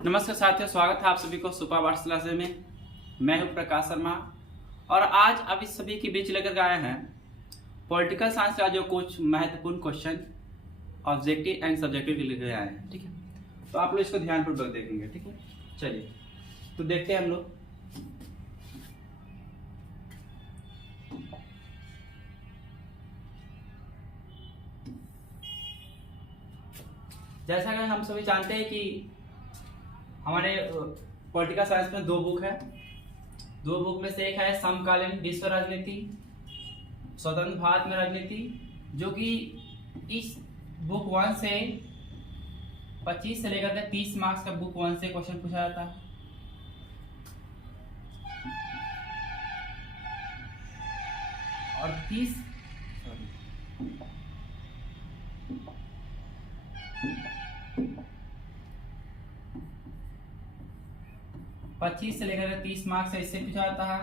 नमस्कार साथियों, स्वागत है आप सभी को सुपर वार्स क्लासेस में। मैं हूं प्रकाश शर्मा और आज आप इस सभी के बीच लेकर आए हैं पॉलिटिकल साइंस का जो कुछ महत्वपूर्ण क्वेश्चन ऑब्जेक्टिव एंड सब्जेक्टिव लेकर आए हैं। ठीक है, तो आप लोग इसको ध्यानपूर्वक देखेंगे। ठीक है, चलिए तो देखते हैं हम लोग। जैसा कि हम सभी जानते हैं कि हमारे पॉलिटिकल साइंस में दो बुक है। दो बुक में से एक है समकालीन विश्व राजनीति, स्वतंत्र भारत में राजनीति, जो कि इस बुक 1 से 25 से लेकर के 30 मार्क्स का बुक 1 से क्वेश्चन पूछा जाता है। और 25 से लेकर 30 मार्क्स से इससे पूछा जाता है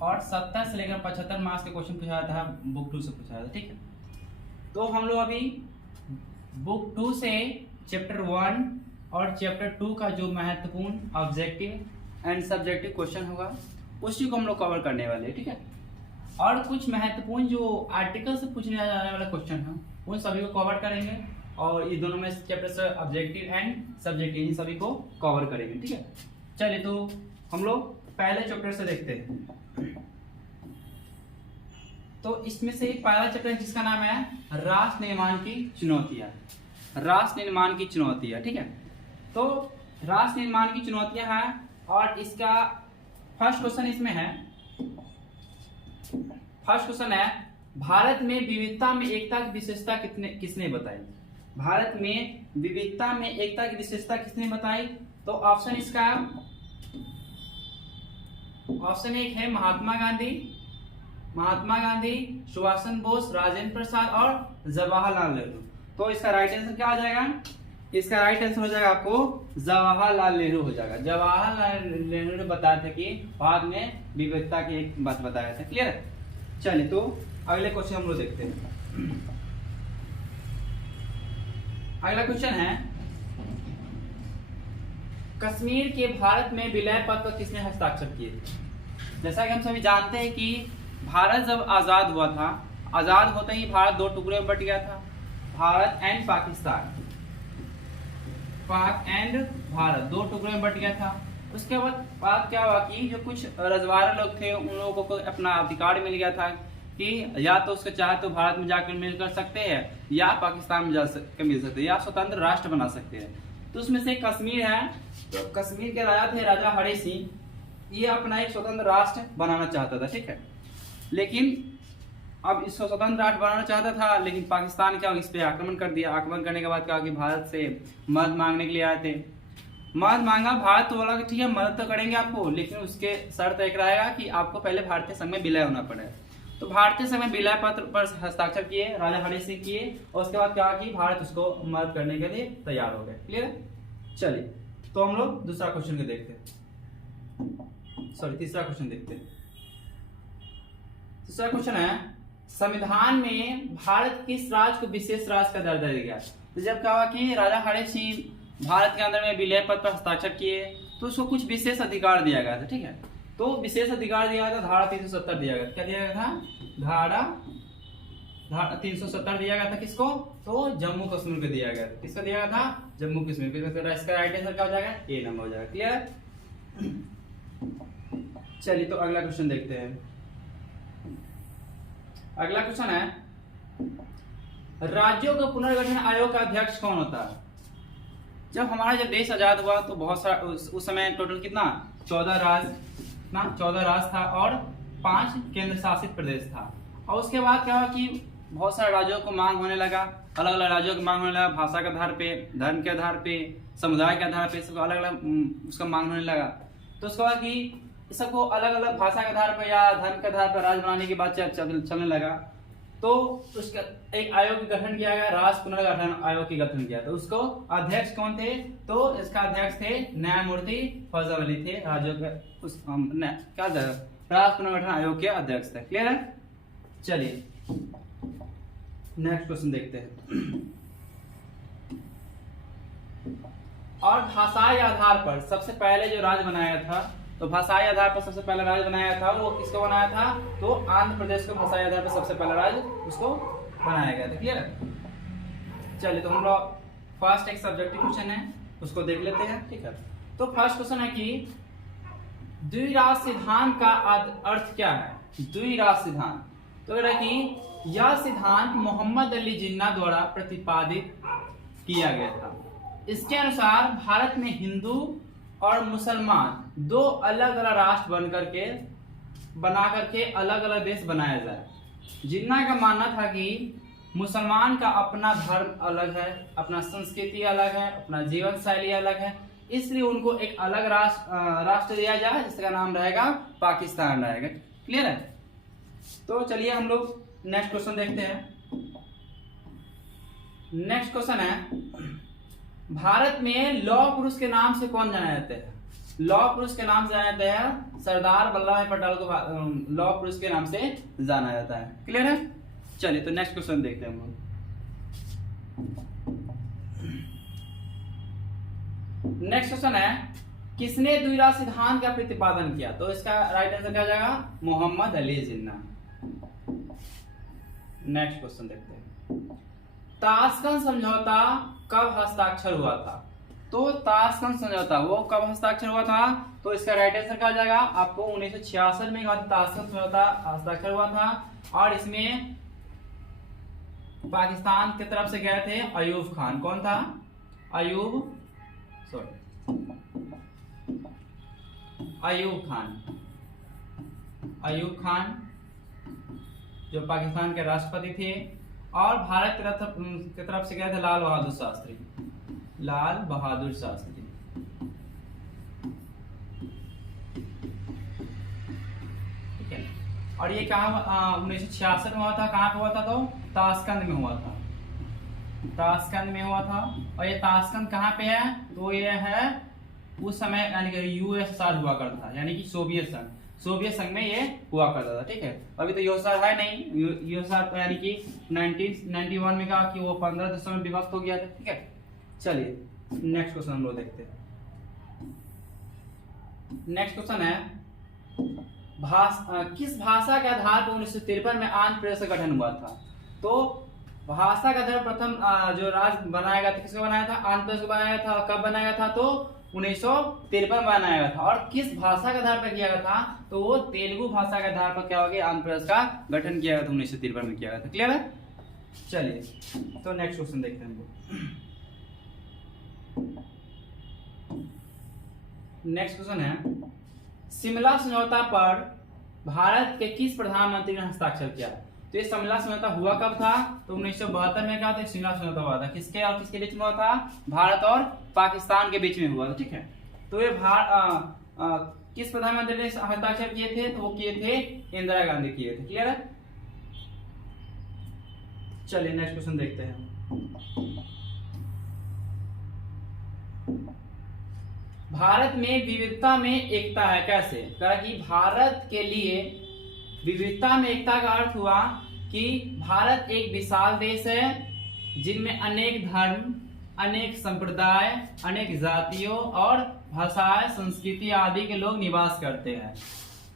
और 70 से लेकर 75 मार्क्स के क्वेश्चन पूछा जाता है बुक 2 से पूछा जाता है। ठीक है, तो हम लोग अभी बुक 2 से चैप्टर 1 और चैप्टर 2 का जो महत्वपूर्ण ऑब्जेक्टिव एंड सब्जेक्टिव क्वेश्चन होगा उसी को हम लोग कवर करने वाले हैं। ठीक है, और कुछ महत्वपूर्ण जो आर्टिकल से पूछने जाने वाला क्वेश्चन है उन सभी को कवर करेंगे और ये दोनों में चैप्टर से ऑब्जेक्टिव एंड सब्जेक्टिव इन सभी को कवर करेंगे। ठीक है, चलिए तो हम लोग पहले चैप्टर से देखते हैं। तो इसमें से पहला चैप्टर जिसका नाम है राष्ट्र निर्माण की चुनौतियां। राष्ट्र निर्माण की चुनौतियां। ठीक है, तो राष्ट्र निर्माण की चुनौतियां हैं और इसका फर्स्ट क्वेश्चन इसमें है। फर्स्ट क्वेश्चन है, भारत में विविधता में एकता की विशेषता किसने बताई? भारत में विविधता में एकता की विशेषता किसने बताई? तो ऑप्शन इसका ऑप्शन एक है महात्मा गांधी, सुभाष चंद्र बोस, राजेंद्र प्रसाद और जवाहरलाल नेहरू। तो इसका राइट आंसर क्या हो जाएगा? इसका राइट आंसर हो जाएगा आपको जवाहरलाल नेहरू हो जाएगा। जवाहरलाल नेहरू ने बताया था कि भारत में विविधता की एक बात बताया था। क्लियर है? चलिए तो अगले क्वेश्चन हम लोग देखते हैं। अगला क्वेश्चन है, कश्मीर के भारत में विलय पत्र पर किसने हस्ताक्षर किए थे? जैसा कि हम सभी जानते हैं कि भारत जब आजाद हुआ था, आजाद होते ही भारत दो टुकड़े में बट गया था, भारत एंड पाकिस्तान। पाक एंड भारत दो टुकड़े में बट गया था। उसके बाद क्या हुआ कि जो कुछ रजवाड़े लोग थे उन लोगों को अपना अधिकार मिल गया था कि या तो उसके चाहे तो भारत में जाकर मिल कर सकते हैं या पाकिस्तान में जाकर मिल सकते हैं या स्वतंत्र राष्ट्र बना सकते हैं। तो उसमें से कश्मीर है, तो कश्मीर के राजा थे राजा हरि सिंह, ये अपना एक स्वतंत्र राष्ट्र बनाना चाहता था। ठीक है, लेकिन अब इसको स्वतंत्र राष्ट्र बनाना चाहता था, लेकिन पाकिस्तान क्या इस पे आक्रमण कर दिया। आक्रमण करने के बाद कहा कि भारत से मदद मांगने के लिए आए थे। मदद मांगा, भारत तो बोला कि ठीक है मदद तो करेंगे आपको, लेकिन उसके शर्त एक रहेगा कि आपको पहले भारतीय संघ में विलय होना पड़ेगा। तो भारतीय संघ में विलय पत्र पर हस्ताक्षर किए राजा हरि सिंह किए और उसके बाद कहा कि भारत उसको मदद करने के लिए तैयार हो गए। क्लियर? चलिए तो हम लोग दूसरा क्वेश्चन को देखते हैं, सॉरी तीसरा क्वेश्चन देखते हैं। तीसरा क्वेश्चन है, संविधान में भारत किस राज्य को विशेष राज्य का दर्जा दिया गया? तो जब कहा कि राजा हरि सिंह भारत के अंदर में विलय पत्र पर हस्ताक्षर किए तो उसको कुछ विशेष अधिकार दिया गया था। ठीक है, तो विशेष अधिकार दिया गया था, धारा 370 दिया गया। क्या दिया गया था? धारा 370 दिया गया था। किसको? तो जम्मू कश्मीर को दिया गया था। किसको दिया गया था? जम्मू कश्मीर को। इसका राइट आंसर क्या हो जाएगा? ए नंबर हो जाएगा। क्लियर? चलिए तो अगला क्वेश्चन देखते हैं। अगला क्वेश्चन है, राज्यों का पुनर्गठन आयोग का अध्यक्ष कौन होता है? जब हमारा जब देश आजाद हुआ तो बहुत सारा उस समय टोटल कितना 14 राज्य था और 5 केंद्र शासित प्रदेश था। और उसके बाद क्या हुआ कि बहुत सारे राज्यों को मांग होने लगा, अलग अलग राज्यों की मांग होने लगा, भाषा के आधार पे, धर्म के आधार पे, समुदाय के आधार पे, सब अलग अलग उसका मांग होने लगा। तो उसके बाद कि सबको अलग अलग भाषा के आधार पर या धर्म के आधार पर राज्य बनाने की बात चलने लगा। तो उसका एक आयोग का गठन किया गया, राष्ट्र पुनर्गठन आयोग की गठन किया। तो उसको अध्यक्ष कौन थे? तो इसका अध्यक्ष थे न्यायमूर्ति फजल अली थे, राज्यों के क्या राष्ट्र पुनर्गठन आयोग के अध्यक्ष थे। क्लियर है? चलिए नेक्स्ट क्वेश्चन देखते हैं। और भाषाई आधार पर सबसे पहले जो राज्य बनाया था, तो भाषाई आधार पर सबसे पहला राज्य बनाया था वो किसको बनाया था, तो आंध्र प्रदेश को भाषाई आधार पर सबसे पहला राज्य उसको बनाया गया था। क्लियर है। चलिए तो हम लोग फर्स्ट एक सब्जेक्टिव क्वेश्चन है उसको देख लेते हैं। ठीक है, तो फर्स्ट क्वेश्चन है कि द्विराष्ट्र सिद्धांत का अर्थ क्या है। द्विराष्ट्र सिद्धांत, तो यह कि यह सिद्धांत मोहम्मद अली जिन्ना द्वारा प्रतिपादित किया गया था। इसके अनुसार भारत में हिंदू और मुसलमान दो अलग अलग राष्ट्र बना करके अलग अलग देश बनाया जाए। जिन्ना का मानना था कि मुसलमान का अपना धर्म अलग है, अपना संस्कृति अलग है, अपना जीवन शैली अलग है, इसलिए उनको एक अलग राष्ट्र दिया जाए जिसका नाम रहेगा पाकिस्तान रहेगा। क्लियर है। तो चलिए हम लोग नेक्स्ट क्वेश्चन देखते हैं। नेक्स्ट क्वेश्चन है, भारत में लौह पुरुष के नाम से कौन जाना जाते हैं। लौह पुरुष के नाम से जाना जाता है सरदार वल्लभ भाई पटेल को लौह पुरुष के नाम से जाना जाता है। क्लियर है। चलिए तो नेक्स्ट क्वेश्चन देखते हैं हम लोग। नेक्स्ट क्वेश्चन है, किसने द्विराष्ट्र सिद्धांत का प्रतिपादन किया। तो इसका राइट आंसर क्या हो जाएगा, मोहम्मद अली जिन्ना। नेक्स्ट क्वेश्चन देखते हैं, ताशकंद समझौता कब हस्ताक्षर हुआ था। तो ताशकंद समझौता वो कब हस्ताक्षर हुआ था, तो इसका राइट आंसर क्या हो जाएगा आपको 1966 में ताशकंद समझौता हस्ताक्षर हुआ था। और इसमें पाकिस्तान की तरफ से गए थे अयूब खान। कौन था, अयूब खान जो पाकिस्तान के राष्ट्रपति थे। और भारत की तरफ से गए थे लाल बहादुर शास्त्री। ठीक है। और ये कहा 1966 में हुआ था। कहाँ पे हुआ था, तो ताशकंद में हुआ था। और ये ताशकंद कहाँ पे है, तो ये है उस समय यानी कि यूएसएसआर हुआ करता था, यानी कि सोवियत संघ में ये हुआ करता था। ठीक है। अभी तो यूएसएसआर है नहीं, यूएसएसआर यानी कि 1991 में कहा कि वो 15 देशों में विभक्त हो गया था। ठीक है। चलिए नेक्स्ट क्वेश्चन हम लोग देखते हैं। नेक्स्ट क्वेश्चन है, किस भाषा के आधार पर 1953 में आंध्र प्रदेश का गठन हुआ था। तो भाषा का आधार प्रथम जो राज्य बनाया गया था, किसको बनाया था, आंध्र प्रदेश को बनाया था। कब बनाया था, तो 1953 में बनाया गया था। और किस भाषा के आधार पर किया गया था, तो वो तेलुगु भाषा के आधार पर क्या हो गया, आंध्र प्रदेश का गठन किया गया था 1953 में किया गया था। क्लियर है। चलिए तो नेक्स्ट क्वेश्चन देखते हैं हम लोग। नेक्स्ट क्वेश्चन है, शिमला समझौता पर भारत के किस प्रधानमंत्री ने हस्ताक्षर किया। तो ये शिमला समझौता हुआ कब था, तो 1972 में क्या था, शिमला समझौता हुआ था। किसके और किसके बीच में हुआ था, भारत और पाकिस्तान के बीच में हुआ था। ठीक है। तो ये किस प्रधानमंत्री ने हस्ताक्षर किए थे, तो वो किए थे इंदिरा गांधी किए थे। क्लियर है। चलिए नेक्स्ट क्वेश्चन देखते हैं। भारत में विविधता में एकता है कैसे। कहा कि भारत के लिए विविधता में एकता का अर्थ हुआ कि भारत एक विशाल देश है जिनमें अनेक धर्म, अनेक संप्रदाय, अनेक जातियों और भाषाएं, संस्कृति आदि के लोग निवास करते हैं।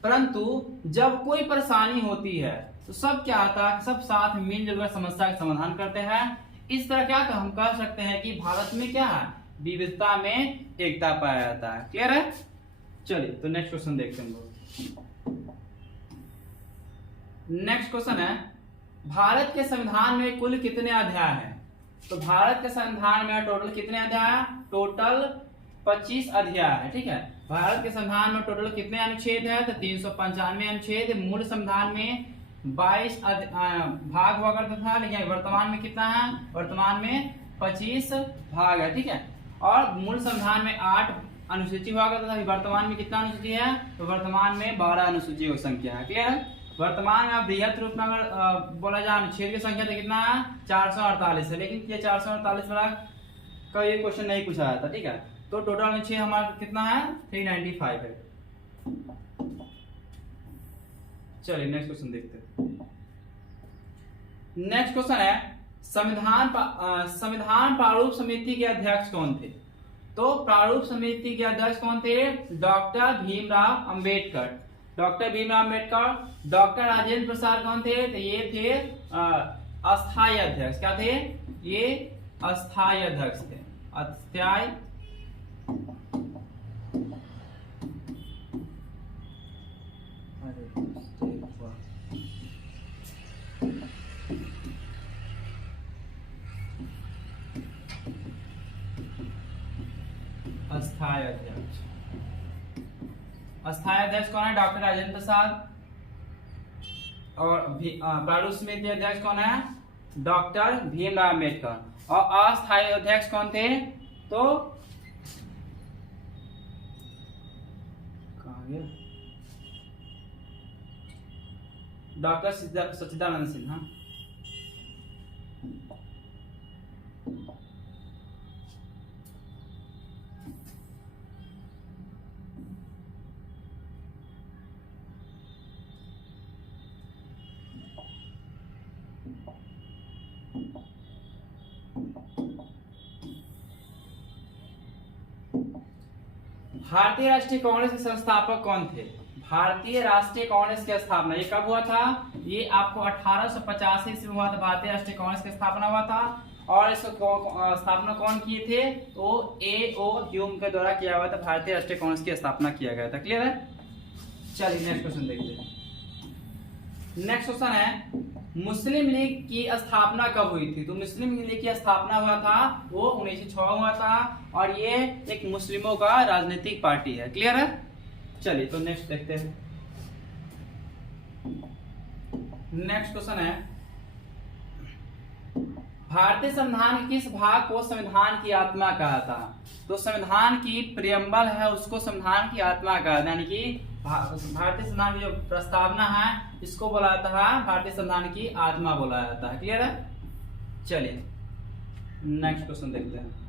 परंतु जब कोई परेशानी होती है तो सब क्या आता है, सब साथ मिलजुल कर समस्या का समाधान करते हैं। इस तरह क्या हम कह सकते हैं कि भारत में क्या है, विविधता में एकता पाया जाता है। क्लियर है। चलिए तो नेक्स्ट क्वेश्चन देखते हैं। नेक्स्ट क्वेश्चन है, भारत के संविधान में कुल कितने अध्याय हैं। तो भारत के संविधान में टोटल कितने अध्याय हैं, टोटल 25 अध्याय है। ठीक है। भारत के संविधान में टोटल कितने अनुच्छेद है, तो 395 अनुच्छेद। मूल संविधान में 22 भाग हुआ करता था, लेकिन वर्तमान में कितना है, वर्तमान में 25 भाग है। ठीक है। और मूल संविधान में 8 अनुसूची हुआ करता था, वर्तमान में कितना अनुसूची है, तो वर्तमान में 12 अनुसूची की संख्या है। क्लियर है। वर्तमान में बृहत रूप में अगर बोला जाए अनुच्छेद की संख्या तो कितना है, 448 है। लेकिन ये 448 वाला का ये क्वेश्चन नहीं पूछा जाता। ठीक है। तो टोटल अनुच्छेद हमारा कितना है, 395 है। चलिए नेक्स्ट क्वेश्चन देखते हैं। नेक्स्ट क्वेश्चन है, संविधान प्रारूप समिति के अध्यक्ष कौन थे। तो प्रारूप समिति के अध्यक्ष कौन थे? Doctor Bhimrao Ambedkar. Doctor Bhimrao Ambedkar. Doctor Rajendra Prasad कौन थे? तो ये थे अस्थायी अध्यक्ष। क्या थे? ये अस्थायी अध्यक्ष थे। अस्थायी अस्थायी अध्यक्ष। अस्थायी अध्यक्ष कौन है? डॉक्टर राजेंद्र प्रसाद। और प्रारूप समिति अध्यक्ष कौन है? डॉक्टर भीमराव अंबेडकर। और अस्थायी अध्यक्ष कौन थे? तो डॉक्टर सच्चिदानंद सिन्हा। भारतीय राष्ट्रीय कांग्रेस के संस्थापक कौन थे? भारतीय राष्ट्रीय कांग्रेस की स्थापना ये कब हुआ था? ये आपको 1885 ईस्वी में हुआ था। भारतीय राष्ट्रीय कांग्रेस की स्थापना हुआ था। और इसको स्थापना कौन किए थे? तो A.O. ह्यूम के द्वारा किया हुआ था। भारतीय राष्ट्रीय कांग्रेस की स्थापना किया गया था। क्लियर है? चलिए नेक्स्ट क्वेश्चन देखते हैं। नेक्स्ट क्वेश्चन है मुस्लिम लीग की स्थापना कब हुई थी? तो मुस्लिम लीग की स्थापना हुआ था वो 1906 हुआ था। और ये एक मुस्लिमों का राजनीतिक पार्टी है। क्लियर है? चलिए तो नेक्स्ट देखते हैं। नेक्स्ट क्वेश्चन है भारतीय संविधान के किस भाग को संविधान की आत्मा कहा था? तो संविधान की प्रियम्बल है उसको संविधान की आत्मा कहा, यानी कि भारतीय संविधान की जो प्रस्तावना है इसको बोला जाता है भारतीय संविधान की आत्मा बोला जाता है। क्लियर है? चलिए नेक्स्ट क्वेश्चन देखते हैं।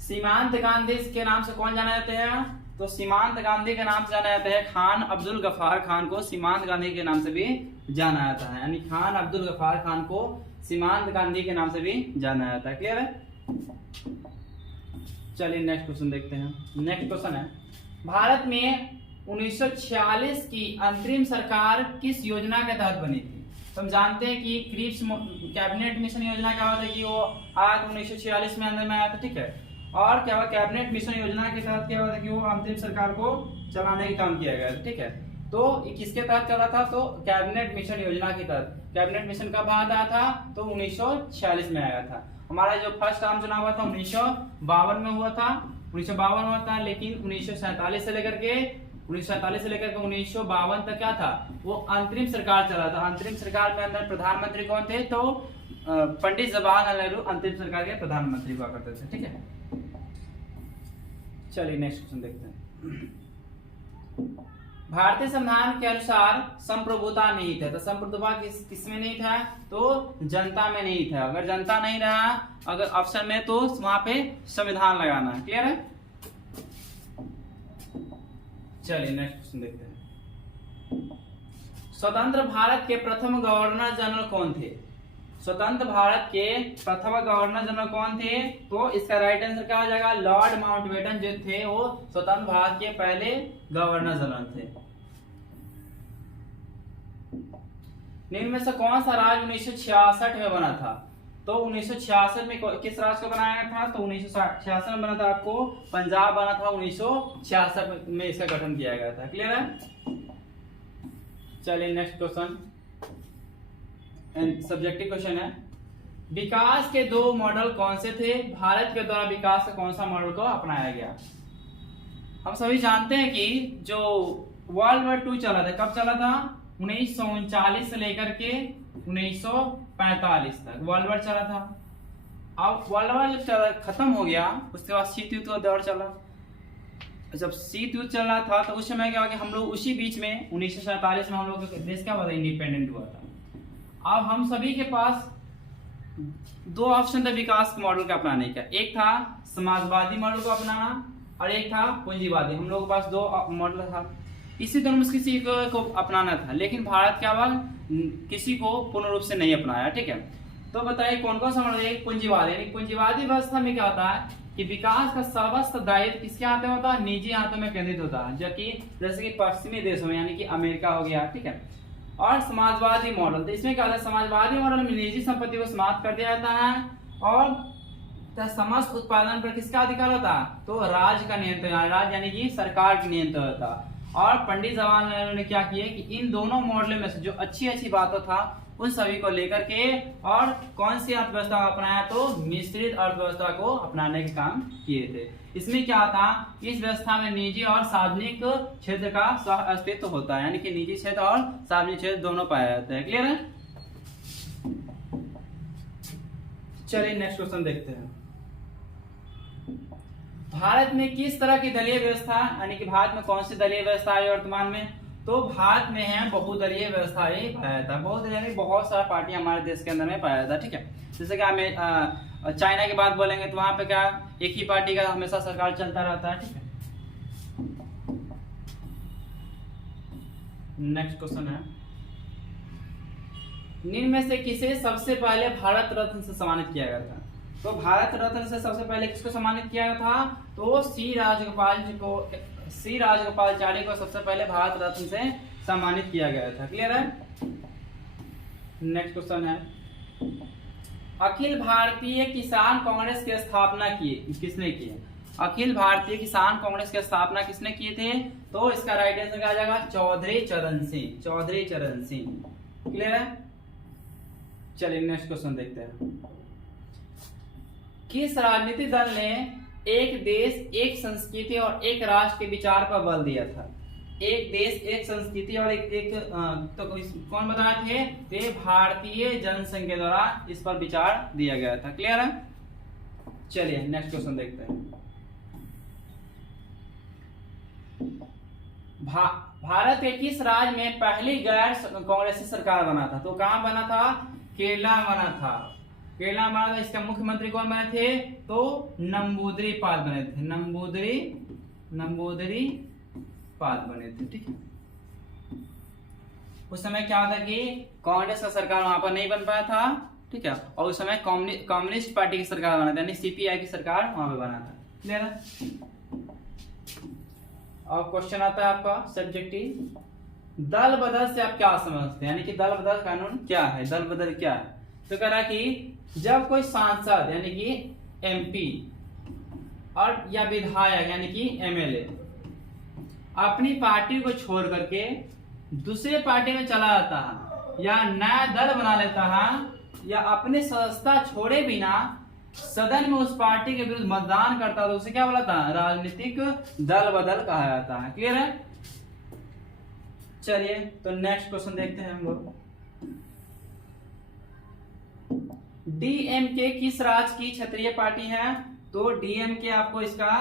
सीमांत गांधी के नाम से कौन जाना जाते हैं? तो सीमांत गांधी के नाम से जाना जाता है खान अब्दुल गफ्फार खान को सीमांत गांधी के नाम से भी जाना जाता है, यानी खान अब्दुल गफ्फार खान को सीमांत गांधी के नाम से भी जाना जाता है। क्लियर है? चलिए नेक्स्ट क्वेश्चन देखते हैं। नेक्स्ट क्वेश्चन है भारत में 1946 की अंतरिम सरकार किस योजना के तहत बनी थी? तो हम जानते हैं कि क्रिप्स कैबिनेट मिशन योजना क्या होता है कि वो आज 1946 में अंदर में आया था। ठीक है? और क्या हुआ कैबिनेट मिशन योजना के तहत क्या हुआ था कि वो अंतरिम सरकार को चलाने का काम किया गया था। ठीक है? तो किसके तहत चला था? तो कैबिनेट मिशन योजना के तहत। कैबिनेट मिशन कब आया था? तो 1946 में आया था। हमारा जो फर्स्ट आम चुनाव हुआ था 1952 में हुआ था। 1952 हुआ था, लेकिन 1947 से लेकर के 1952 तक क्या था? वो अंतरिम सरकार चला था। अंतरिम सरकार में अंदर प्रधानमंत्री कौन थे? तो पंडित जवाहरलाल नेहरू अंतरिम सरकार के प्रधानमंत्री हुआ करते थे। ठीक है? चलिए नेक्स्ट क्वेश्चन देखते हैं। भारतीय संविधान के अनुसार संप्रभुता नहीं था। तो संप्रभुता किसमें नहीं था? तो जनता में नहीं था। अगर जनता नहीं रहा अगर ऑप्शन में तो वहां पे संविधान लगाना है। क्लियर है? चलिए नेक्स्ट क्वेश्चन देखते हैं। स्वतंत्र भारत के प्रथम गवर्नर जनरल कौन थे? स्वतंत्र भारत के प्रथम गवर्नर जनरल कौन थे? तो इसका राइट आंसर क्या हो जाएगा? लॉर्ड माउंटबेटन जो थे वो स्वतंत्र भारत के पहले गवर्नर जनरल थे। निम्न में से कौन सा राज्य 1966 में बना था? तो 1966 में किस राज्य को बनाया गया था? तो 1966 में बना था आपको पंजाब बना था। 1966 में इसका गठन किया गया था। क्लियर है? चलिए नेक्स्ट क्वेश्चन सब्जेक्टिव क्वेश्चन है विकास के दो मॉडल कौन से थे? भारत के द्वारा विकास का कौन सा मॉडल को अपनाया गया? हम सभी जानते हैं कि जो वर्ल्ड वॉर 2 चला था कब चला था? 1939 से लेकर के 1945 तक वर्ल्ड वॉर चला था। अब वर्ल्ड वॉर जब खत्म हो गया उसके बाद शीत युद्ध का दौर चला। जब शीत युद्ध चल रहा था तो उस समय क्या हो गया, हम लोग उसी बीच में 1947 में हम लोग का देश क्या हुआ था? इंडिपेंडेंट हुआ था। अब हम सभी के पास दो ऑप्शन थे विकास मॉडल का अपनाने का। एक था समाजवादी मॉडल को अपनाना और एक था पूंजीवादी। हम लोग के पास दो मॉडल था। इसी दोनों में किसी को अपनाना था, लेकिन भारत क्या हुआ किसी को पूर्ण रूप से नहीं अपनाया। ठीक है? तो बताइए कौन कौन सा मॉडल है? पूंजीवाद, यानी पूंजीवादी व्यवस्था में क्या होता है कि विकास का सर्वस्व दायित्व किसके हाथों में होता है? निजी हाथों में केंद्रित होता है, जबकि जैसे कि पश्चिमी देशों में यानी कि अमेरिका हो गया, ठीक है। और समाजवादी मॉडल, तो इसमें क्या होता है? समाजवादी मॉडल में निजी संपत्ति को समाप्त कर दिया जाता है और समस्त उत्पादन पर किसका अधिकार होता है? तो राज्य का नियंत्रण, राज्य यानी कि सरकार का नियंत्रण होता है। और पंडित जवाहरलाल नेहरू ने क्या किया कि इन दोनों मॉडलों में से जो अच्छी अच्छी बातें था उन सभी को लेकर के और कौन सी अर्थव्यवस्था अपनाया? तो मिश्रित अर्थव्यवस्था को अपनाने के काम किए थे। इसमें क्या था? इस व्यवस्था में निजी और सार्वजनिक क्षेत्र का सह अस्तित्व होता है, यानी कि निजी क्षेत्र और सार्वजनिक क्षेत्र दोनों पाया जाता है। क्लियर है? चलिए नेक्स्ट क्वेश्चन देखते हैं। भारत में किस तरह की दलीय व्यवस्था, यानी कि भारत में कौन सी दलीय व्यवस्था है वर्तमान में? तो भारत में है बहुदलीय व्यवस्था ही पाया जाता है। बहुदलीय यानी बहुत सारा पार्टी हमारे देश के अंदर में पाया जाता है, ठीक है। जैसे कि हमें चाइना की बात बोलेंगे तो वहां पे क्या एक ही पार्टी का हमेशा सरकार चलता रहता है, ठीक है। नेक्स्ट क्वेश्चन है, निम्न में से किसे सबसे पहले भारत रत्न से सम्मानित किया गया था? तो भारत रत्न से सबसे पहले किसको सम्मानित किया गया था? तो सी राजगोपालाचारी को सबसे पहले भारत रत्न से सम्मानित किया गया था। क्लियर है? नेक्स्ट क्वेश्चन है, अखिल भारतीय किसान कांग्रेस की स्थापना किसने की है? अखिल भारतीय किसान कांग्रेस की स्थापना किसने किए थे? तो इसका राइट आंसर क्या आ जाएगा? चौधरी चरण सिंह, चौधरी चरण सिंह। क्लियर है? चलिए नेक्स्ट क्वेश्चन देखते हैं। किस राजनीतिक दल ने एक देश एक संस्कृति और एक राष्ट्र के विचार पर बल दिया था? एक देश एक संस्कृति और तो कौन बताए थे? तो भारतीय जनसंघ के द्वारा इस पर विचार दिया गया था। क्लियर है? चलिए नेक्स्ट क्वेश्चन देखते हैं। भारत के किस राज्य में पहली गैर कांग्रेसी सरकार बना था? तो कहां बना था? केरला बना था। केरला बना था। इसका मुख्यमंत्री कौन बने थे? तो नंबूदरी पाल बने थे। नंबूदरी पाल बने थे, ठीक है। उस समय क्या था कि कांग्रेस का सरकार वहां पर नहीं बन पाया था, ठीक है। और उस समय कम्युनिस्ट पार्टी की सरकार बना था, यानी सीपीआई की सरकार वहां पे बना था। क्लियर है? और क्वेश्चन आता है आपका सब्जेक्टिव, दल बदल से आप क्या समझते हैं? यानी कि दल बदल कानून क्या है? दल बदल क्या है? तो कह रहा कि जब कोई सांसद यानी कि एमपी और या विधायक यानी कि एमएलए अपनी पार्टी को छोड़ करके दूसरे पार्टी में चला जाता है या नया दल बना लेता है या अपने सदस्यता छोड़े बिना सदन में उस पार्टी के विरुद्ध मतदान करता है तो उसे क्या बोला था? राजनीतिक दल बदल कहा जाता है। क्लियर है? चलिए तो नेक्स्ट क्वेश्चन देखते हैं हम लोग। डीएमके किस राज्य की क्षेत्रीय पार्टी है? तो डीएमके आपको इसका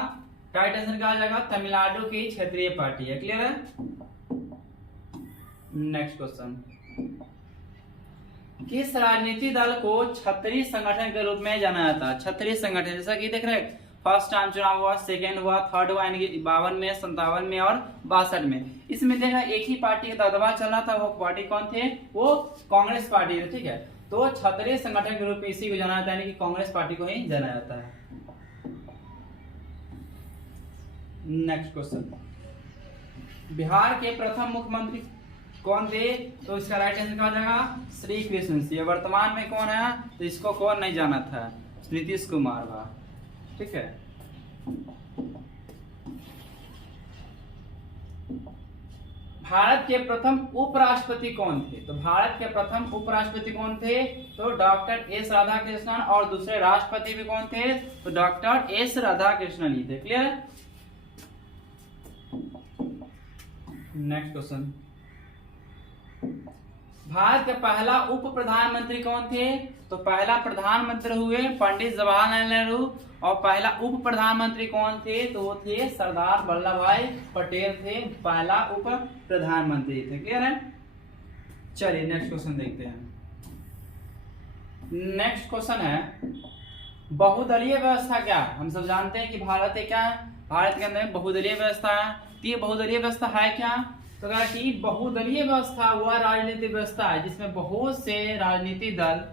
राइट आंसर क्या आ जाएगा? तमिलनाडु की क्षेत्रीय पार्टी है। क्लियर है? नेक्स्ट क्वेश्चन, किस राजनीतिक दल को क्षत्रिय संगठन के रूप में जाना जाता है? क्षत्रिय संगठन, जैसा कि देख रहे हैं फर्स्ट टाइम चुनाव हुआ, सेकेंड हुआ, थर्ड हुआ, यानी कि 52 में, 57 में और 62 में। इसमें देखा एक ही पार्टी का दबदबा चल रहा था। वो पार्टी कौन थे? वो कांग्रेस पार्टी है, ठीक है। तो क्षत्रिय संगठन के रूप में इसी को जाना जाता है, यानी कि कांग्रेस पार्टी को ही जाना जाता है। नेक्स्ट क्वेश्चन, बिहार के प्रथम मुख्यमंत्री कौन थे? तो इसका राइट आंसर क्या हो जाएगा? श्री कृष्ण सिंह। वर्तमान में कौन है? तो इसको कौन नहीं जाना था? नीतीश कुमार बा, ठीक है। भारत के प्रथम उपराष्ट्रपति कौन थे? तो भारत के प्रथम उपराष्ट्रपति कौन थे? तो डॉक्टर एस राधाकृष्णन। और दूसरे राष्ट्रपति भी कौन थे? तो डॉक्टर एस राधाकृष्णन ही थे। क्लियर? नेक्स्ट क्वेश्चन, भारत के पहला उप प्रधानमंत्री कौन थे? तो पहला प्रधानमंत्री हुए पंडित जवाहरलाल नेहरू। और पहला उप प्रधानमंत्री कौन थे? तो वो थे सरदार वल्लभ भाई पटेल थे, पहला उप प्रधानमंत्री थे। क्लियर है? चलिए नेक्स्ट क्वेश्चन देखते हैं। नेक्स्ट क्वेश्चन है, बहुदलीय व्यवस्था क्या है? हम सब जानते हैं कि भारत है क्या है? भारत के अंदर बहुदलीय व्यवस्था है। तो ये बहुदलीय व्यवस्था है क्या? तो कहा कि बहुदलीय व्यवस्था वह राजनीतिक व्यवस्था है जिसमें बहुत से राजनीतिक दल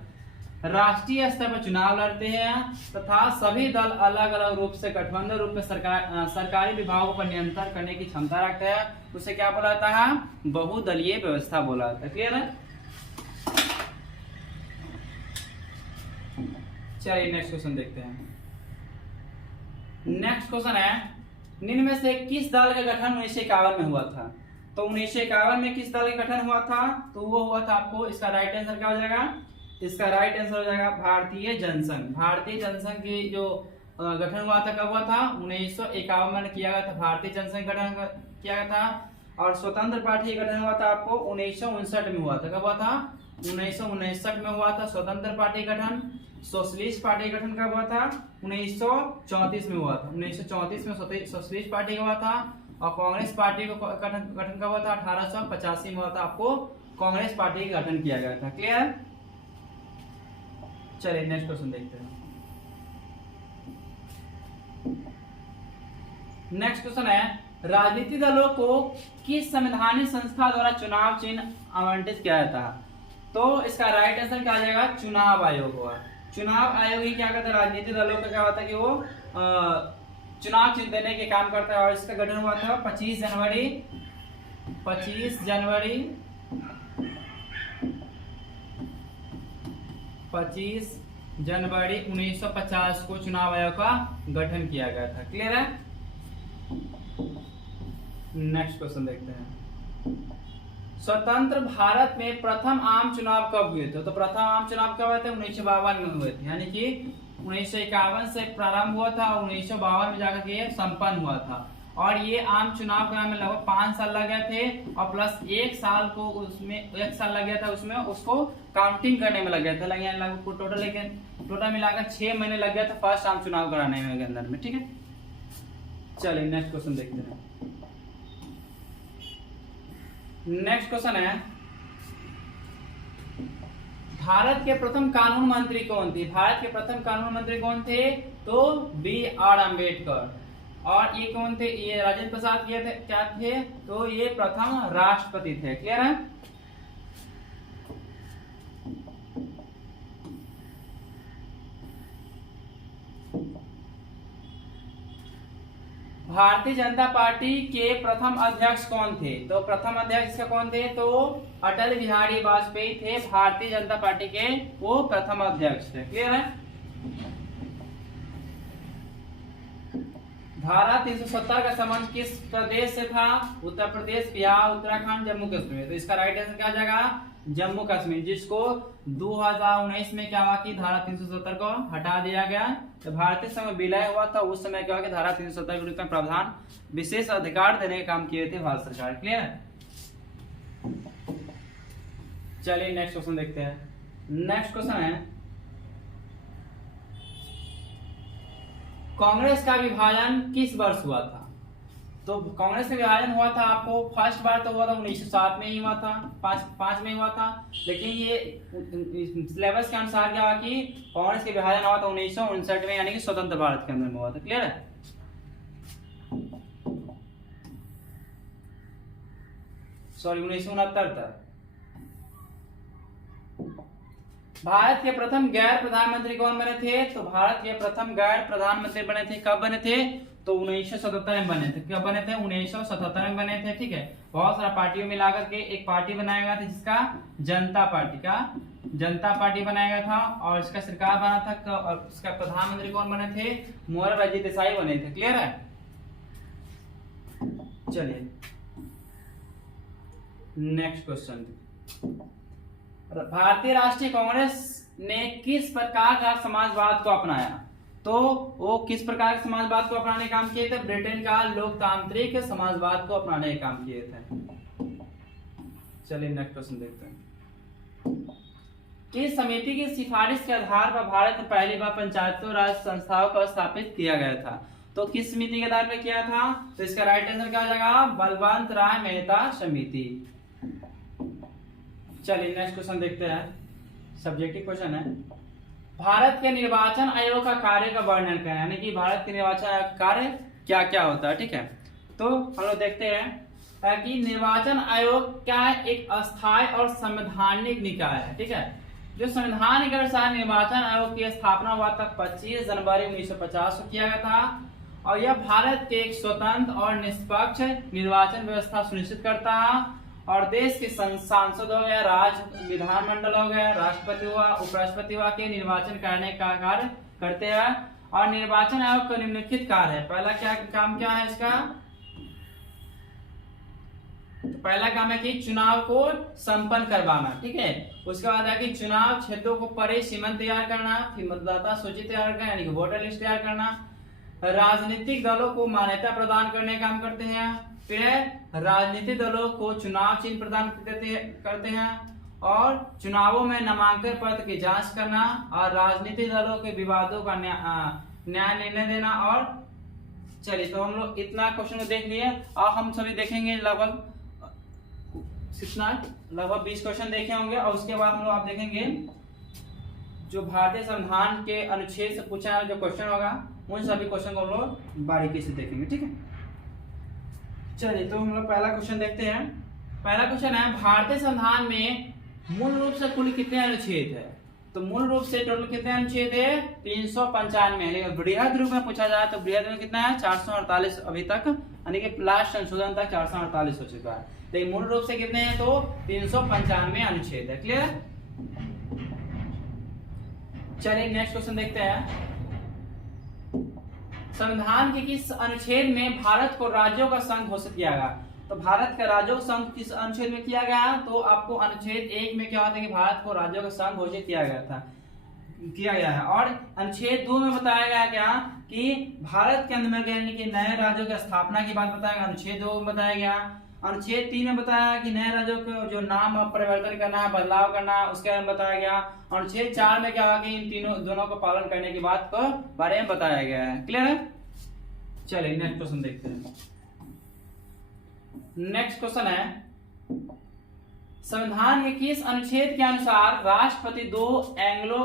राष्ट्रीय स्तर पर चुनाव लड़ते हैं तथा सभी दल अलग अलग रूप से गठबंधन रूप में सरकारी विभागों पर नियंत्रण करने की क्षमता रखते हैं। उसे क्या बोला जाता है? बहुदलीय व्यवस्था बोला जाता है। क्लियर है? चलिए नेक्स्ट क्वेश्चन देखते हैं। नेक्स्ट क्वेश्चन है, निम्न में से किस दल का गठन 1951 में हुआ था? तो 1951 में किस दल का गठन हुआ था? तो वो हुआ था आपको, इसका राइट आंसर क्या हो जाएगा? इसका राइट आंसर हो जाएगा भारतीय जनसंघ। भारतीय जनसंघ की जो गठन हुआ था कब हुआ था? 1951 में किया गया था। भारतीय जनसंघ गठन किया गया था। और स्वतंत्र पार्टी का गठन हुआ था आपको 1959 में हुआ था। कब हुआ था? 1959 में हुआ था स्वतंत्र पार्टी गठन। सोशलिस्ट पार्टी गठन कब हुआ था? 1934 में हुआ था। 1934 में सोशलिस्ट पार्टी का हुआ था। और कांग्रेस पार्टी को गठन कब हुआ था? 1885 में हुआ था। आपको कांग्रेस पार्टी का गठन किया गया था। क्लियर? चलिए नेक्स्ट क्वेश्चन देखते हैं। नेक्स्ट क्वेश्चन है, राजनीतिक दलों को किस संवैधानिक संस्था द्वारा चुनाव चिन्ह आवंटित किया जाता है? तो इसका राइट आंसर क्या आ जाएगा? चुनाव आयोग हुआ। चुनाव आयोग ही क्या करता है? राजनीतिक दलों का क्या होता है कि वो चुनाव चिन्ह देने के काम करता है। और इसका गठन हुआ था 25 जनवरी 1950 को चुनाव आयोग का गठन किया गया था। क्लियर है? नेक्स्ट क्वेश्चन देखते हैं। स्वतंत्र भारत में प्रथम आम चुनाव कब हुए थे? तो प्रथम आम चुनाव कब हुए थे? 1952 में हुए थे। यानी कि 1951 से प्रारंभ हुआ था और 1952 में जाकर के संपन्न हुआ था। और ये आम चुनाव कराने में लगभग 5 साल लग गए थे और प्लस 1 साल को उसमें 1 साल लग गया था, उसमें उसको काउंटिंग करने में लग गया था। लगभग टोटल मिलाकर 6 महीने लग गया था फर्स्ट आम चुनाव कराने में अंदर में। ठीक है, चलिए नेक्स्ट क्वेश्चन देखते हैं। नेक्स्ट क्वेश्चन है, भारत के प्रथम कानून मंत्री कौन थे? भारत के प्रथम कानून मंत्री कौन थे? तो B.R. अम्बेडकर। और ये कौन थे? ये राजेंद्र प्रसाद क्या थे? तो ये प्रथम राष्ट्रपति थे। क्लियर है? भारतीय जनता पार्टी के प्रथम अध्यक्ष कौन थे? तो प्रथम अध्यक्ष इसका कौन थे? तो अटल बिहारी वाजपेयी थे भारतीय जनता पार्टी के, वो प्रथम अध्यक्ष थे। क्लियर है? धारा 370 का संबंध किस प्रदेश से था? उत्तर प्रदेश, बिहार, उत्तराखंड, जम्मू कश्मीर। तो इसका राइट आंसर क्या जाएगा? जम्मू कश्मीर, जिसको 2019 में क्या हुआ कि धारा 370 को हटा दिया गया। तो भारतीय समय विलय हुआ था, उस समय क्या हुआ कि धारा 370 के रूप में प्रावधान विशेष अधिकार देने का काम किए थे भारत सरकार। क्लियर है? चलिए नेक्स्ट क्वेश्चन देखते हैं। नेक्स्ट क्वेश्चन है, कांग्रेस का विभाजन किस वर्ष हुआ था? तो कांग्रेस का विभाजन हुआ था आपको फर्स्ट बार तो हुआ था 1907 में ही हुआ था, 5 में हुआ था। लेकिन ये सिलेबस के अनुसार क्या हुआ कि कांग्रेस के विभाजन हुआ था 1959 में, यानी कि स्वतंत्र भारत के अंदर में हुआ था। क्लियर है? सॉरी 1969 तक। भारत के प्रथम गैर प्रधानमंत्री कौन बने थे? तो भारत के प्रथम गैर प्रधानमंत्री बने थे, कब बने थे? तो 1977 में बने थे। कब बने थे? 1977 में बने थे। ठीक है, बहुत सारा पार्टियों में मिलाकर के एक पार्टी बनाया गया था, जिसका जनता पार्टी बनाया गया था। और इसका सरकार बना था और उसका प्रधानमंत्री कौन बने थे? मोरारजी देसाई बने थे। क्लियर है? चलिए नेक्स्ट क्वेश्चन, भारतीय राष्ट्रीय कांग्रेस ने किस प्रकार का समाजवाद को अपनाया? तो वो किस प्रकार के समाजवाद को अपनाने का काम किए थे? ब्रिटेन का लोकतांत्रिक समाजवाद को अपनाने का काम किए थे। चलिए नेक्स्ट क्वेश्चन देखते हैं। किस समिति की सिफारिश के आधार पर भारत में पहली बार पंचायतों राज संस्थाओं को स्थापित किया गया था? तो किस समिति के आधार पर किया था? तो इसका राइट आंसर क्या हो जाएगा? बलवंत राय मेहता समिति। चलिए नेक्स्ट क्वेश्चन देखते हैं, सब्जेक्टिव क्वेश्चन है। भारत के निर्वाचन आयोग का कार्य का वर्णन करें, यानी कि भारत के निर्वाचन आयोग का कार्य क्या क्या होता है। ठीक है, तो हम लोग देखते हैं कि निर्वाचन आयोग क्या है? एक अस्थायी और संवैधानिक निकाय है। ठीक है, जो संविधान के अनुसार निर्वाचन आयोग की स्थापना हुआ था 25 जनवरी 1950 को किया गया था, और यह भारत के एक स्वतंत्र और निष्पक्ष निर्वाचन व्यवस्था सुनिश्चित करता है, और देश के सांसद हो गया, राज्य विधानमंडल हो गया, राष्ट्रपति हुआ, उपराष्ट्रपति हुआ के निर्वाचन करने का कार्य करते हैं। और निर्वाचन आयोग का निम्नलिखित कार्य है। पहला क्या काम क्या है इसका? तो पहला काम है कि चुनाव को संपन्न करवाना, ठीक है। उसके बाद है कि चुनाव क्षेत्रों को परिसीमन तैयार करना, फिर मतदाता सूची तैयार करना यानी कि वोटर लिस्ट तैयार करना, राजनीतिक दलों को मान्यता प्रदान करने का काम करते हैं, फिर राजनीतिक दलों को चुनाव चिन्ह प्रदान करते हैं, और चुनावों में नामांकन पत्र की जांच करना, और राजनीतिक दलों के विवादों का न्याय निर्णय देना। और चलिए, तो हम लोग इतना क्वेश्चन को देख लिए, और हम सभी देखेंगे लगभग कितना, लगभग 20 क्वेश्चन देखे होंगे। और उसके बाद हम लोग आप देखेंगे जो भारतीय संविधान के अनुच्छेद से पूछा है जो क्वेश्चन होगा, उन सभी क्वेश्चन को हम लोग बारीकी से देखेंगे, ठीक है। चलिए, तो हम लोग पहला क्वेश्चन देखते हैं। पहला क्वेश्चन है, भारतीय संविधान में मूल रूप से कुल कितने अनुच्छेद है? तो मूल रूप से टोटल कितने अनुच्छेद है? 395। लेकिन बृहद रूप में पूछा जाए तो बृहद में कितना है? 448 अभी तक, यानी कि लास्ट संशोधन तक 448 हो चुका है। लेकिन मूल रूप से कितने हैं? तो 395 अनुच्छेद है। क्लियर? चलिए नेक्स्ट क्वेश्चन देखते हैं। संविधान के किस अनुच्छेद में भारत को राज्यों का संघ घोषित किया गया? तो भारत का राज्यों का संघ किस अनुच्छेद में किया गया? तो आपको अनुच्छेद 1 में क्या होता है कि भारत को राज्यों का संघ घोषित किया गया है। और अनुच्छेद 2 में बताया गया क्या कि भारत के अंदर में यानी कि नए राज्यों की स्थापना की बात बताया गया, अनुच्छेद 2 में बताया गया। अनुच्छेद 3 में बताया कि नए राज्यों को जो नाम परिवर्तन करना है, बदलाव करना है, उसके बारे में बताया गया। अनुच्छेद 4 में क्या हुआ कि इन दोनों को पालन करने की बात को बारे में बताया गया है। क्लियर है? चलिए नेक्स्ट क्वेश्चन देखते हैं। नेक्स्ट क्वेश्चन है, संविधान के किस अनुच्छेद के अनुसार राष्ट्रपति 2 एंग्लो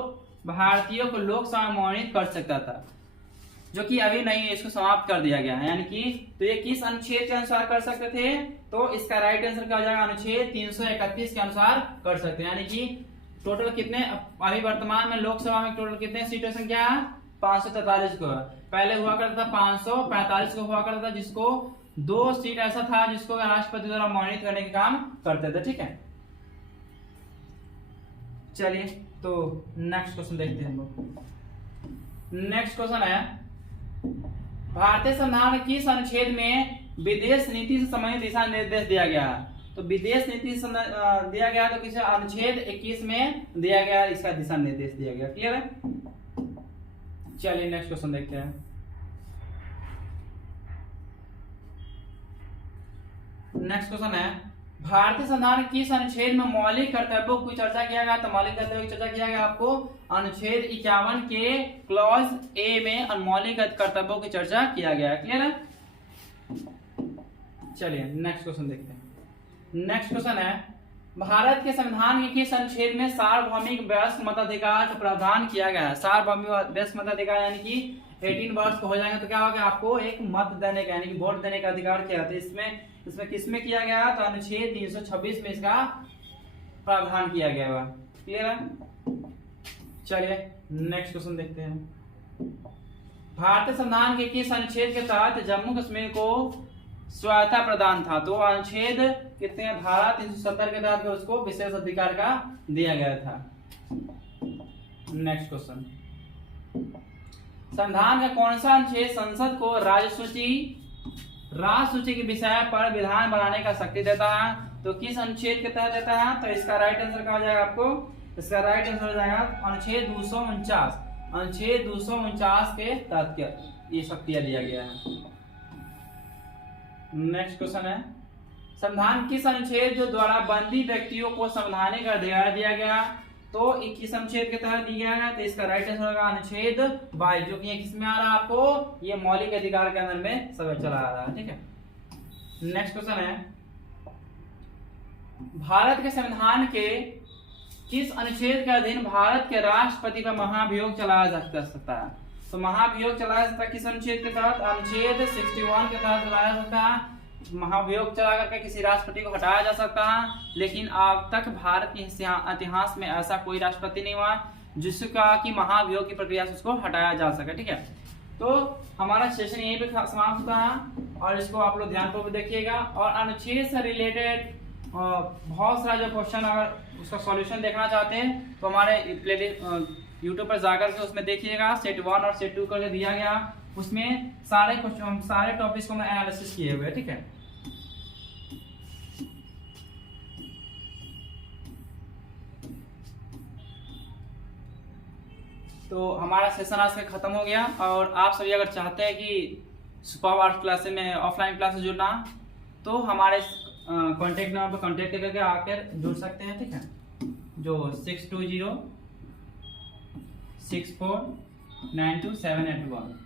भारतीयों को लोकसभा में मनोनीत कर सकता था, जो कि अभी नहीं है, इसको समाप्त कर दिया गया है। यानी कि तो ये किस अनुच्छेद के अनुसार कर सकते थे? तो इसका राइट आंसर क्या हो जाएगा? अनुच्छेद 331 के अनुसार कर सकते हैं। यानी कि टोटल कितने अभी वर्तमान में लोकसभा में टोटल कितने सीटों की संख्या है? 543 को। पहले हुआ करता था 545 को हुआ करता था, जिसको 2 सीट ऐसा था जिसको राष्ट्रपति द्वारा मनोनीत करने का काम करते थे, ठीक है। चलिए, तो नेक्स्ट क्वेश्चन देखते हैं हम लोग। नेक्स्ट क्वेश्चन है, भारतीय संविधान के किस अनुच्छेद में विदेश नीति से संबंधित दिशा निर्देश दिया गया है? तो विदेश नीति से दिया गया तो किसी अनुच्छेद 21 में दिया गया, इसका दिशा निर्देश दिया गया। क्लियर है? चलिए नेक्स्ट क्वेश्चन देखते हैं। नेक्स्ट क्वेश्चन है, भारतीय संविधान किस अनुच्छेद में मौलिक कर्तव्यों की चर्चा किया गया? तो मौलिक कर्तव्यों की चर्चा किया गया आपको अनुच्छेद 51 के क्लॉज ए में मौलिक कर्तव्यों की चर्चा किया गया है। क्लियर है? चलिए नेक्स्ट क्वेश्चन देखते हैं। नेक्स्ट क्वेश्चन है, भारत के संविधान के किस अनुच्छेद में सार्वभौमिक वयस्क मताधिकार का प्रावधान किया गया है? सार्वभौमिक वयस्क मताधिकार यानी कि 18 वर्ष को हो जाएंगे तो क्या होगा? आपको एक मत देने का यानी कि वोट देने का अधिकार किया जाता है। इसमें किसमें किया गया? तो अनुच्छेद 326 में इसका प्रावधान किया गया है। क्लियर है? चलिए नेक्स्ट क्वेश्चन देखते हैं। भारतीय संविधान के किस अनुच्छेद के तहत जम्मू कश्मीर को स्वायत्ता प्रदान था? तो अनुच्छेद कितने? धारा 370 के तहत उसको विशेष अधिकार का दिया गया था। नेक्स्ट क्वेश्चन, संविधान का कौन सा अनुच्छेद संसद को राज्य सूची के विषय पर विधान बनाने का शक्ति देता है? तो किस अनुच्छेद के तहत देता है? तो इसका राइट आंसर क्या हो जाएगा आपको? इसका राइट आंसर हो जाएगा अनुच्छेद 249। अनुच्छेद 249 के तहत ये शक्तियां दिया गया है। नेक्स्ट क्वेश्चन है, संविधान किस अनुच्छेद जो द्वारा बंदी व्यक्तियों को संवैधानिक अधिकार दिया गया? तो किस अनुच्छेद के तहत दिया गया? तो इसका राइट आंसर होगा अनुच्छेद 22, जो कि किसमें आ रहा है आपको? ये मौलिक अधिकार के अंदर में सब चला आ रहा है, ठीक है। नेक्स्ट क्वेश्चन है, भारत के संविधान के किस अनुच्छेद के अधीन भारत के राष्ट्रपति पर महाभियोग चलाया जा सकता है? तो महाभियोग चलाया सकता है किस अनुच्छेद के तहत? अनुच्छेद 61 के तहत चलाया सकता है। महाभियोग चला करके किसी राष्ट्रपति को हटाया जा सकता है, लेकिन अब तक भारत के इतिहास में ऐसा कोई राष्ट्रपति नहीं हुआ जिसका कि महाभियोग की प्रक्रिया से उसको हटाया जा सके। ठीक है, तो हमारा सेशन यहीं पे समाप्त होता है और इसको आप लोग ध्यानपूर्वक देखिएगा। और अनुच्छेद से रिलेटेड बहुत सारा जो क्वेश्चन अगर उसका सॉल्यूशन देखना चाहते हैं तो हमारे प्लेलिस्ट यूट्यूब पर जाकर के उसमें देखिएगा। सेट 1 और सेट 2 करके दिया गया, उसमें सारे क्वेश्चन सारे टॉपिक्स को मैं एनालिसिस किए हुए। ठीक है, तो हमारा सेशन आज से खत्म हो गया। और आप सभी अगर चाहते हैं कि सुपर आर्ट्स क्लासेस में ऑफलाइन क्लासेस जुड़ना तो हमारे कॉन्टेक्ट नंबर पर कॉन्टेक्ट करके आकर जुड़ सकते हैं। ठीक है, जो 6206492781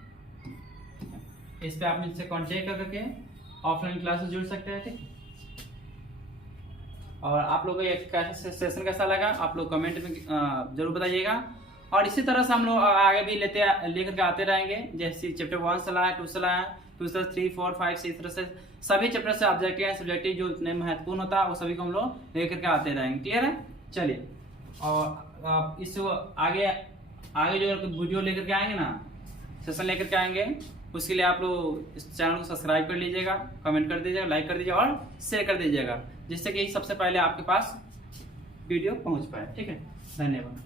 इस पे आप मुझसे कॉन्टेक्ट करके ऑफलाइन क्लासेस जुड़ सकते हैं। ठीक है, और आप लोगों को ये सेशन कैसा लगा आप लोग कमेंट में जरूर बताइएगा। और इसी तरह से हम लोग आगे भी लेकर के आते रहेंगे, जैसे चैप्टर 1 से लाया, 2 से लाया, 2 से 3, 4, 5, 6 तरह से सभी चैप्टर से ऑब्जेक्टिव एंड सब्जेक्टिव जो इतने महत्वपूर्ण होता है वो सभी को हम लोग लेकर के आते रहेंगे। क्लियर है? चलिए, और इस आगे जो वीडियो लेकर के आएंगे ना, सेशन लेकर के आएंगे, उसके लिए आप लोग इस चैनल को सब्सक्राइब कर लीजिएगा, कमेंट कर दीजिएगा, लाइक कर दीजिएगा और शेयर कर दीजिएगा, जिससे कि सबसे पहले आपके पास वीडियो पहुंच पाए। ठीक है, धन्यवाद।